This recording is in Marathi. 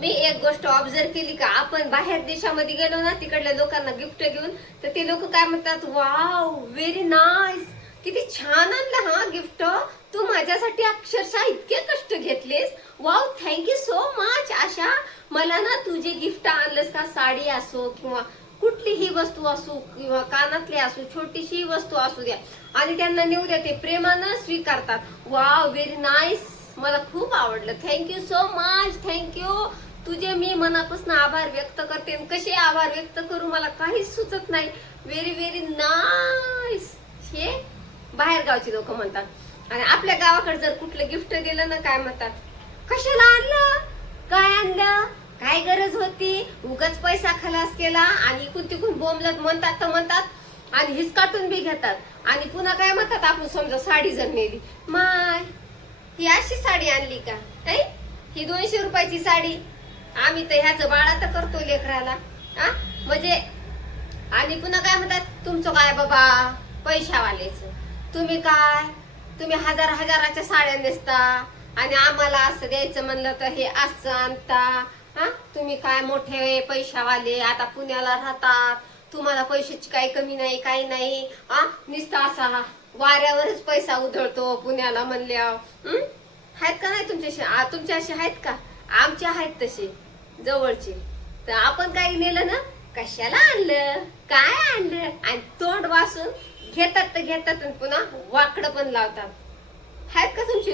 मी एक गोष्ट ऑब्झर्व केली का, आपण बाहेर देशामध्ये गेलो ना, तिकडल्या लोकांना गिफ्ट घेऊन, तर ते लोक काय म्हणतात, वाव व्हेरी नाईस, किती छान आणलं हा गिफ्ट, तू माझ्यासाठी अक्षरशः इतके कष्ट घेतलेस, वाव थँक्यू सो मच आशा. मला ना तुझे गिफ्ट आणलंस का, साडी असो किंवा कुठलीही वस्तू असो किंवा कानातले असो, छोटीशी वस्तू असू द्या, आणि त्यांना नेऊ द्या, ते प्रेमानं स्वीकारतात. वाव व्हेरी नाईस, मला खूप आवडलं, थँक्यू सो मच, थँक्यू. तुझे मी मनापासून आभार व्यक्त करते. कसे आभार व्यक्त करू मला काहीच सुचत नाही. व्हेरी व्हेरी नाईस, हे बाहेर गावची लोक म्हणतात. आणि आपल्या गावाकडे जर कुठलं गिफ्ट दिलं ना, काय म्हणतात, कशाला आणलं, काय आणलं, काय गरज होती, उगाच पैसा खलास केला, आणि इकून तिकून बोंबलत म्हणतात तर म्हणतात, आणि हिसकाटून बी घेतात. आणि पुन्हा काय म्हणतात, आपण समजा साडी जर नेली, माय ही अशी साडी आणली का, ही 200 रुपयाची साडी, आम्ही तर ह्याचं बाळा तर करतो लेकराला, म्हणजे. आणि पुन्हा काय म्हणतात, तुमचं काय बाबा पैशावालेच, तुम्ही काय, तुम्ही हजाराच्या साड्या नेसता, आणि आम्हाला असं द्यायचं म्हणलं तर हे असं आणता. तुम्ही काय मोठे पैशावाले, आता पुण्याला राहतात, तुम्हाला पैशाची काही कमी नाही, काही नाही. नुसता असा वाऱ्यावरच पैसा उधळतो पुण्याला म्हणल्यावर. आहेत का नाही तुमच्या असे आहेत का? आमचे आहेत तसे जवळचे. तर आपण काही नेलं ना, कशाला आणलं, काय आणलं, आणि तोंड वासून घेतात तर घेतात, पुन्हा वाकडं पण लावतात. आहेत का तुमचे?